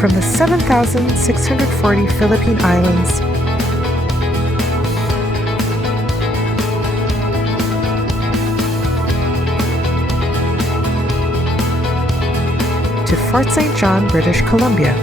From the 7,640 Philippine Islands to Fort St. John, British Columbia.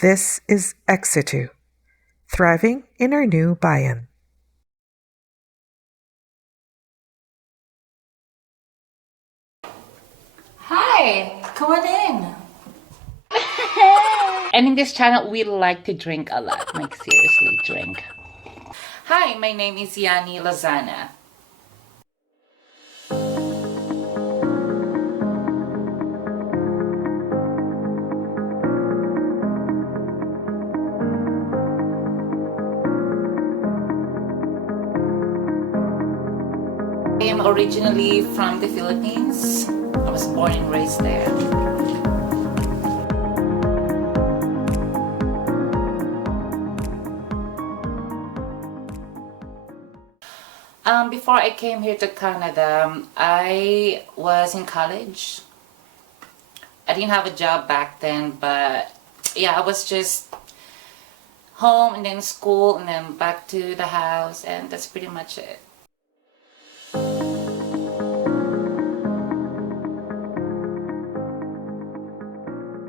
This is SITU Thriving in Our New Bayan. Hi, come on in. And in this channel, we like to drink a lot. Like, seriously, drink. Hi, my name is Yhannie Lozana. I am originally from the Philippines. I was born and raised there. Before I came here to Canada, I was in college. I didn't have a job back then, but yeah, I was just home and then school and then back to the house, and that's pretty much it.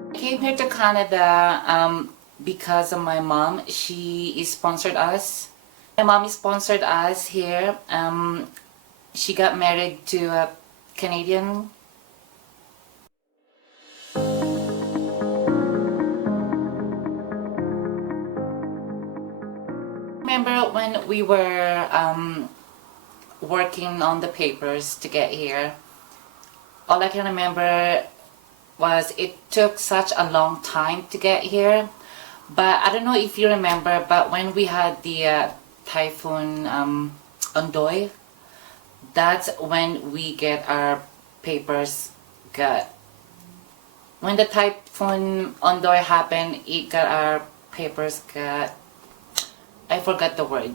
I came here to Canada because of my mom. She sponsored us. My mom sponsored us here. She got married to a Canadian. Remember when we were working on the papers to get here, all I can remember was it took such a long time to get here. But I don't know if you remember, but when we had the Typhoon Ondoy, that's when we get our papers got. When the Typhoon Ondoy happened, it got our papers got. I forgot the word.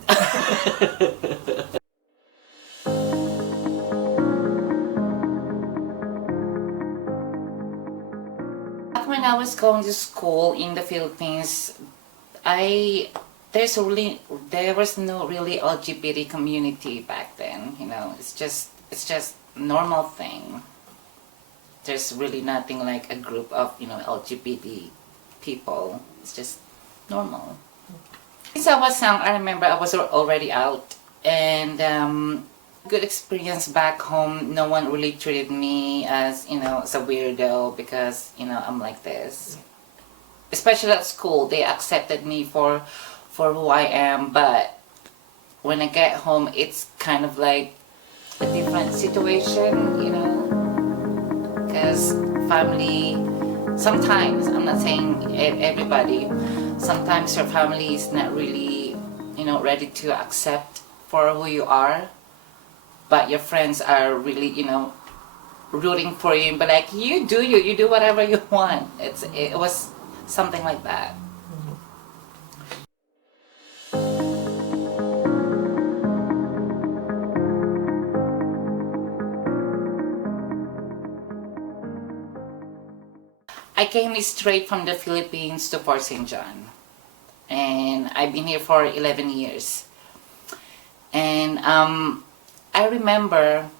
When I was going to school in the Philippines, there was no really LGBT community back then. You know, it's just normal thing. There's really nothing like a group of LGBT people. It's just normal. Since I was young, I remember I was already out, and good experience back home. No one really treated me as as a weirdo because I'm like this. Especially at school, they accepted me for who I am, but when I get home, it's kind of like a different situation, because family, sometimes, I'm not saying everybody, sometimes your family is not really, ready to accept for who you are, but your friends are really, rooting for you and be like, you do whatever you want. It was something like that. I came straight from the Philippines to Fort St. John, and I've been here for 11 years. And I remember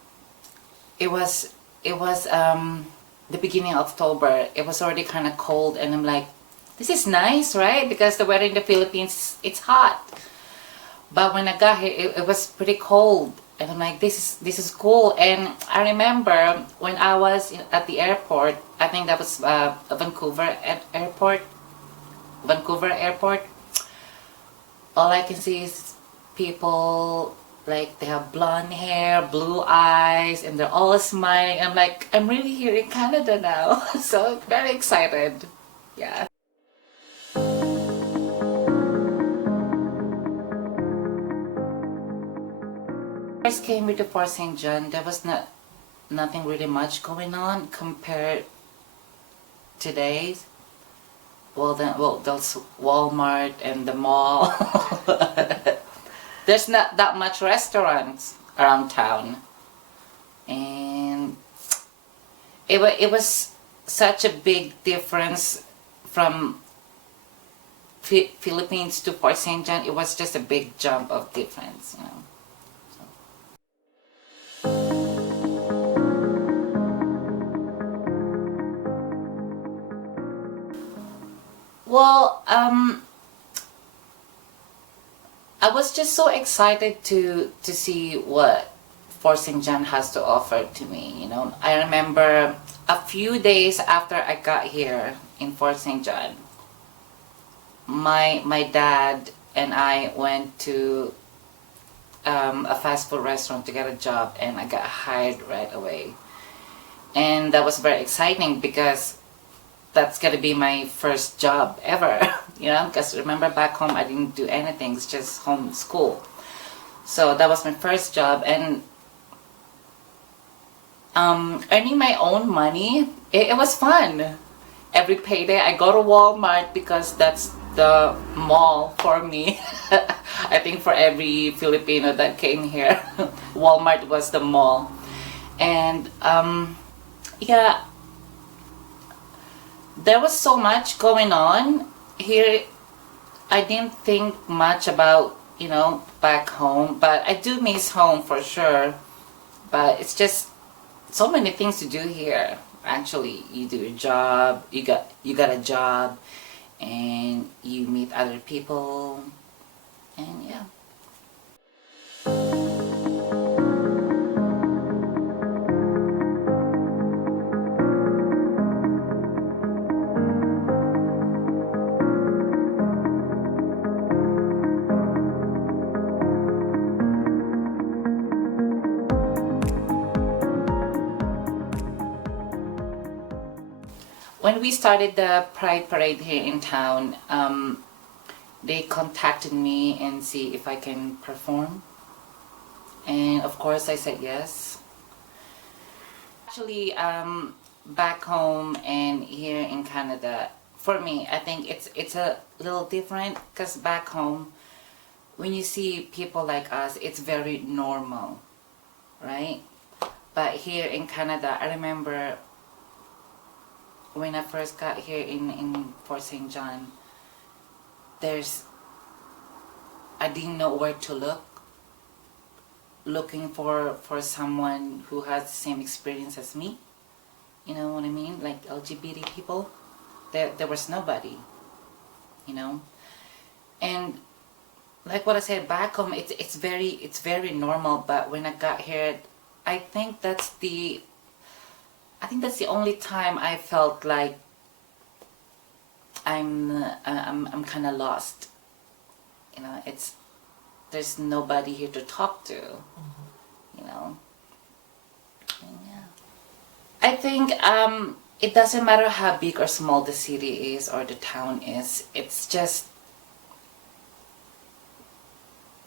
it was the beginning of October. It was already kind of cold, and I'm like, this is nice, right? Because the weather in the Philippines, it's hot. But when I got here, it was pretty cold. And I'm like, this is cool. And I remember when I was at the airport, I think that was Vancouver Airport. All I can see is people, like, they have blonde hair, blue eyes, and they're all smiling. I'm like, I'm really here in Canada now. So very excited. Yeah. first came here to Fort St. John, there was nothing really much going on compared today's. There's Walmart and the mall. There's not that much restaurants around town, and it was such a big difference from Philippines to Fort St. John. It was just a big jump of difference, you know. Well, I was just so excited to see what Fort St. John has to offer to me. You know, I remember a few days after I got here in Fort St. John, my dad and I went to a fast food restaurant to get a job, and I got hired right away. And that was very exciting because that's gonna be my first job ever, you know, because remember back home I didn't do anything, it's just home school. So that was my first job, and earning my own money, it was fun. Every payday I go to Walmart because that's the mall for me. I think for every Filipino that came here, Walmart was the mall. And yeah, there was so much going on here. I didn't think much about, you know, back home, but I do miss home for sure. But it's just so many things to do here. Actually, you do your job, you got a job, and you meet other people, and yeah. When we started the Pride Parade here in town, they contacted me and see if I can perform. And of course I said yes. Actually, back home and here in Canada, for me, I think it's a little different because back home, when you see people like us, it's very normal, right? But here in Canada, I remember when I first got here in Fort St. John, I didn't know where to look. Looking for someone who has the same experience as me. You know what I mean? Like LGBT people. There was nobody. You know? And like what I said, back home it's very normal, but when I got here, I think that's the only time I felt like I'm kind of lost. You know, there's nobody here to talk to. You know, and yeah. I think it doesn't matter how big or small the city is or the town is. It's just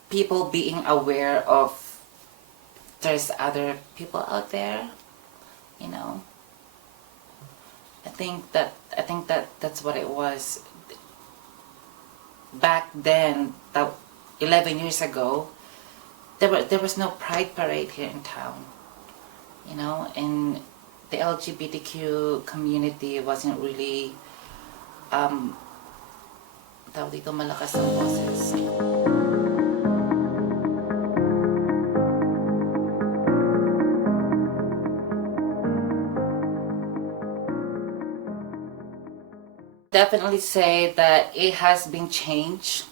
people being aware of there's other people out there. You know, I think that's what it was. Back then, 11 years ago, there was no Pride Parade here in town. You know, and the LGBTQ community wasn't really tawag dito, malakas ang boses. Definitely say that it has been changed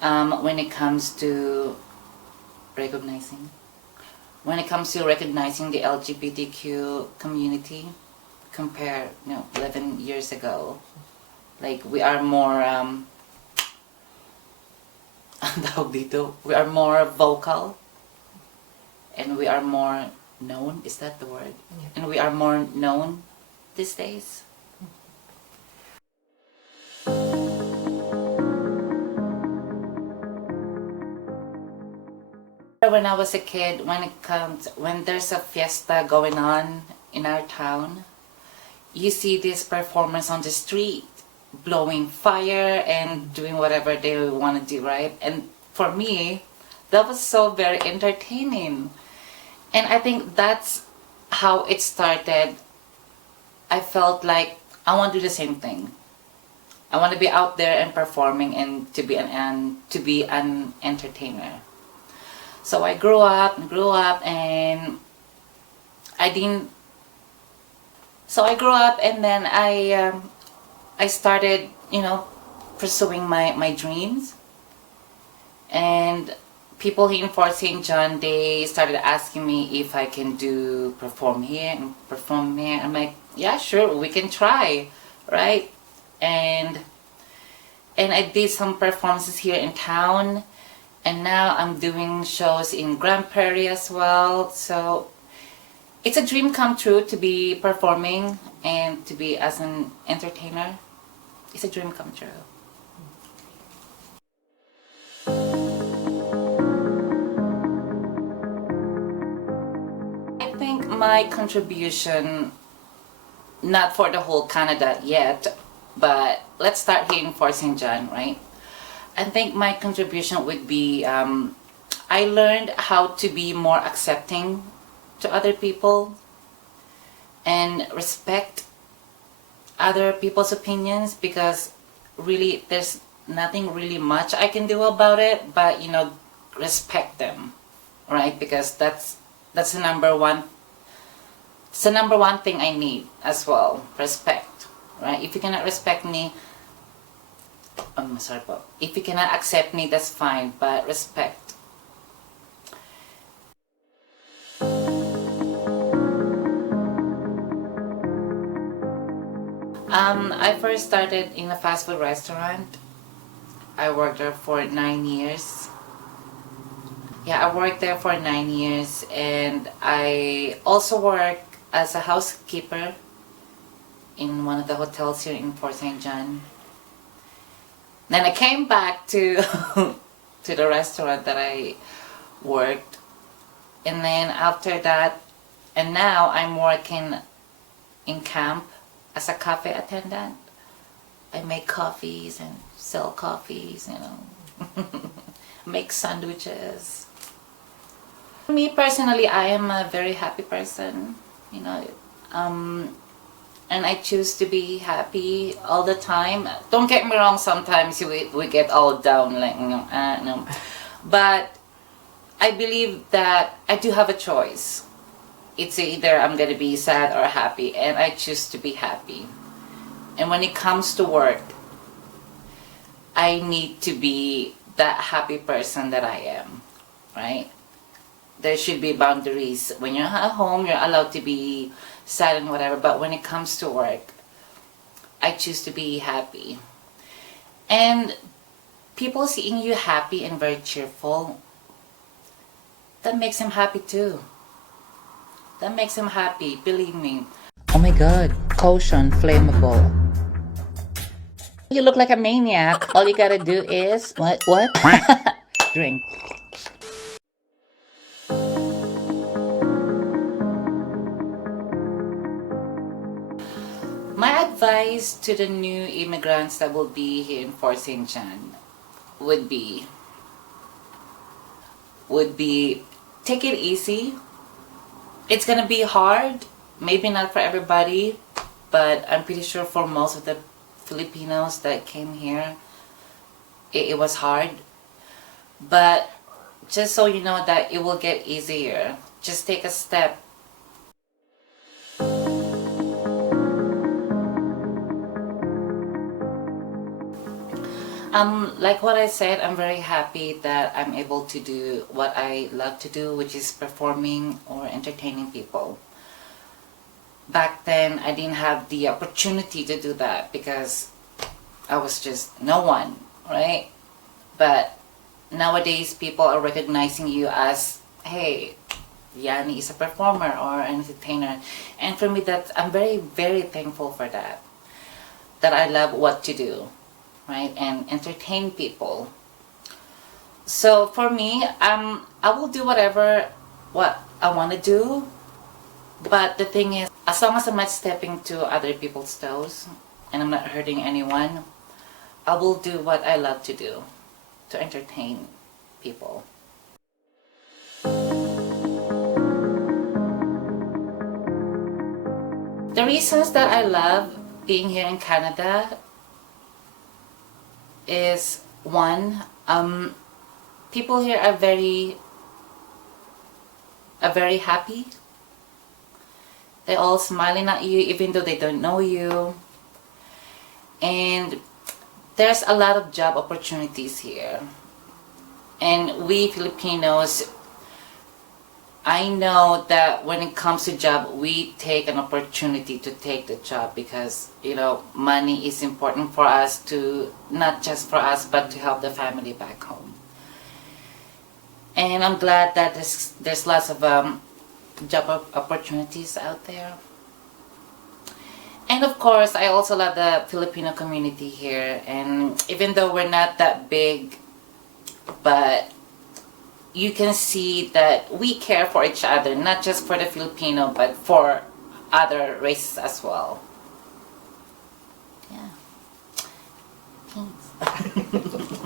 when it comes to recognizing the LGBTQ community compared, 11 years ago. Like we are more we are more vocal, and we are more known. Is that the word? Yeah. And we are more known these days. When I was a kid, when there's a fiesta going on in our town, you see this performance on the street, blowing fire and doing whatever they want to do, right? And for me, that was so very entertaining. And I think that's how it started. I felt like I want to do the same thing. I want to be out there and performing and to be an entertainer. So I grew up, and I didn't. So I grew up, and then I started, pursuing my dreams. And people here in Fort St. John, they started asking me if I can perform here and perform there. I'm like, yeah, sure, we can try, right? And I did some performances here in town, and now I'm doing shows in Grand Prairie as well. So it's a dream come true to be performing and to be as an entertainer. It's a dream come true. I think my contribution, not for the whole Canada yet, but let's start here in Fort St. John, right? I think my contribution would be, I learned how to be more accepting to other people and respect other people's opinions, because really there's nothing really much I can do about it, but respect them, right? Because that's the number one. It's the number one thing I need as well, respect, right? If you cannot respect me, I'm sorry, but if you cannot accept me, that's fine, but respect. I first started in a fast food restaurant. I worked there for 9 years. Yeah, I worked there for 9 years, and I also worked as a housekeeper in one of the hotels here in Fort St. John. Then I came back to to the restaurant that I worked, and then after that, and now I'm working in camp as a cafe attendant. I make coffees and sell coffees, make sandwiches. Me personally, I am a very happy person, and I choose to be happy all the time. Don't get me wrong, sometimes we get all down, like, no. But I believe that I do have a choice. It's either I'm going to be sad or happy, and I choose to be happy. And when it comes to work, I need to be that happy person that I am, right? There should be boundaries. When you're at home, you're allowed to be sad and whatever, but when it comes to work, I choose to be happy. And people seeing you happy and very cheerful, that makes them happy too. That makes them happy, believe me. Oh my god, potion, flammable. You look like a maniac. All you gotta do is, what? Drink. My advice to the new immigrants that will be here in Fort St. John would be take it easy. It's gonna be hard, maybe not for everybody, but I'm pretty sure for most of the Filipinos that came here, it was hard. But just so you know that it will get easier, just take a step. Like what I said, I'm very happy that I'm able to do what I love to do, which is performing or entertaining people. Back then, I didn't have the opportunity to do that because I was just no one, right? But nowadays, people are recognizing you as, hey, Yhannie is a performer or an entertainer. And for me, I'm very, very thankful for that. That I love what to do, right? And entertain people. So for me, I will do what I want to do. But the thing is, as long as I'm not stepping to other people's toes and I'm not hurting anyone, I will do what I love to do, to entertain people. The reasons that I love being here in Canada is one, people here are very happy. They're all smiling at you even though they don't know you. And there's a lot of job opportunities here. And we Filipinos, I know that when it comes to job, we take an opportunity to take the job because, money is important for us to, not just for us, but to help the family back home. And I'm glad that there's lots of job opportunities out there. And of course, I also love the Filipino community here. And even though we're not that big, but you can see that we care for each other, not just for the Filipino, but for other races as well. Yeah. Thanks.